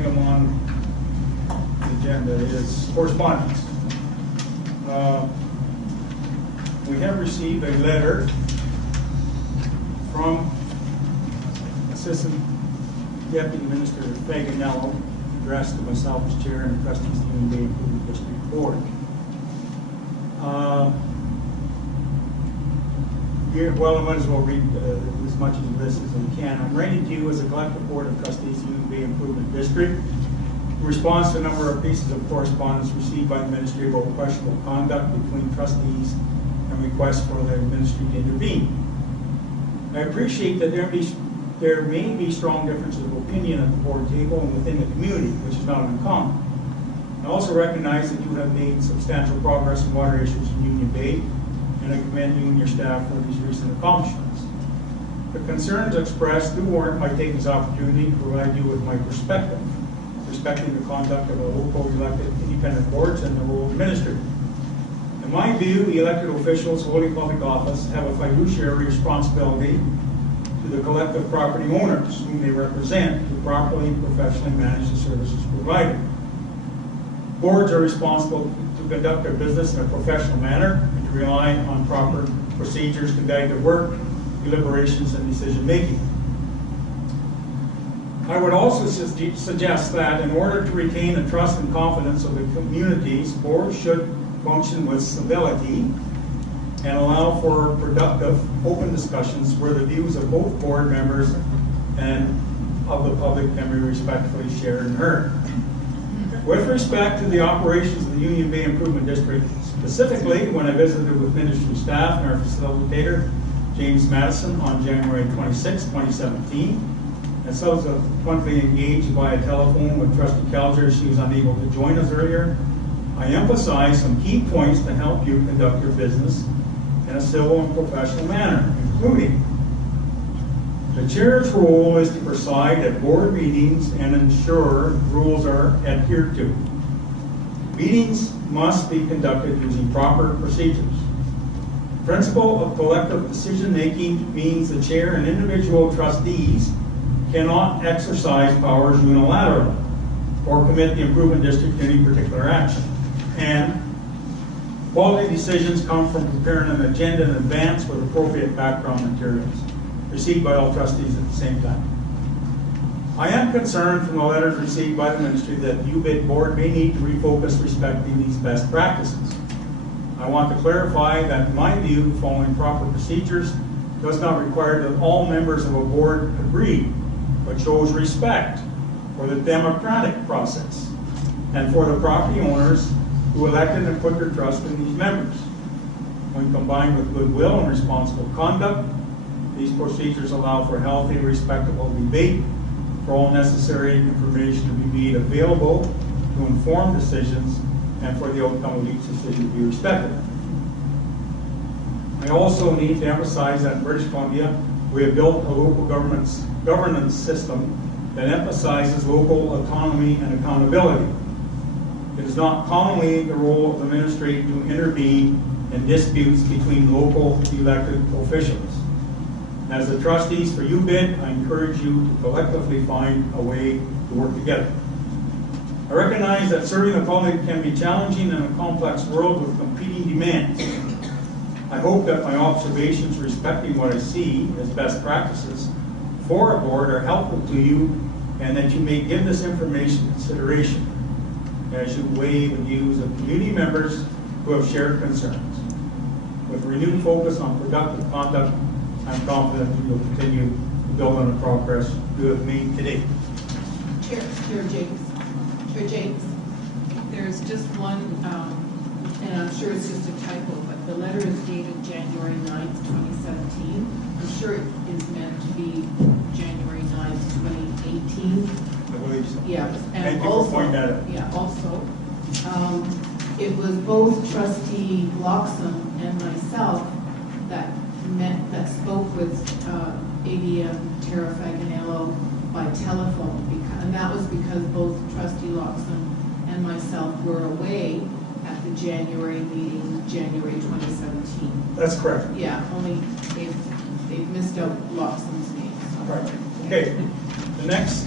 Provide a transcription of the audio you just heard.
item on the agenda is correspondence. We have received a letter from Assistant Deputy Minister Faganello addressed to myself as Chair and the Trustees of the Union Bay Improvement District Board. Well, I might as well read as much of this as I can. I'm writing to you as a collective board of trustees of the Union Bay Improvement District in response to a number of pieces of correspondence received by the ministry about questionable conduct between trustees and requests for the ministry to intervene. I appreciate that there may be strong differences of opinion at the board table and within the community, which is not uncommon. I also recognize that you have made substantial progress in water issues in Union Bay, and I commend you and your staff for these recent accomplishments. The concerns expressed do warrant my taking this opportunity to provide you with my perspective, respecting the conduct of the local elected independent boards and the role of the ministry. In my view, the elected officials holding public office have a fiduciary responsibility to the collective property owners whom they represent to properly and professionally manage the services provided. Boards are responsible to conduct their business in a professional manner and to rely on proper procedures to guide their work, deliberations, and decision making. I would also suggest that in order to retain the trust and confidence of the communities, boards should function with civility and allow for productive, open discussions where the views of both board members and of the public can be respectfully shared and heard. With respect to the operations of the Union Bay Improvement District, specifically when I visited with ministry staff and our facilitator, James Madison, on January 26, 2017, and subsequently engaged via telephone with Trustee Kelger, she was unable to join us earlier, I emphasized some key points to help you conduct your business in a civil and professional manner, including the chair's role is to preside at board meetings and ensure rules are adhered to. Meetings must be conducted using proper procedures. Principle of collective decision-making means the chair and individual trustees cannot exercise powers unilaterally or commit the improvement district to any particular action. And quality decisions come from preparing an agenda in advance with appropriate background materials, received by all trustees at the same time. I am concerned from the letters received by the ministry that the UBID board may need to refocus respecting these best practices. I want to clarify that in my view, following proper procedures does not require that all members of a board agree, but shows respect for the democratic process and for the property owners who elected and put their trust in these members. When combined with goodwill and responsible conduct, these procedures allow for healthy, respectable debate, for all necessary information to be made available to inform decisions, and for the outcome of each decision to be respected. I also need to emphasize that in British Columbia, we have built a local governance system that emphasizes local autonomy and accountability. It is not commonly the role of the ministry to intervene in disputes between local elected officials. As the trustees for UBID, I encourage you to collectively find a way to work together. I recognize that serving the public can be challenging in a complex world with competing demands. I hope that my observations respecting what I see as best practices for a board are helpful to you, and that you may give this information consideration as you weigh the views of community members who have shared concerns. With renewed focus on productive conduct, I'm confident we will continue to build on the progress you have made today. Chair James, there's just one, and I'm sure it's just a typo, but the letter is dated January 9th, 2017. I'm sure it is meant to be January 9th, 2018. I believe so. Yeah, and thank you also, for pointing that out. Yeah, also, it was both Trustee Loxam and myself that spoke with ADM Tara Faganello by telephone, and that was because both Trustee Loxam and myself were away at the January meeting, January 2017. That's correct. Yeah, only they've missed out Loxam's name. So. Right. Okay. The next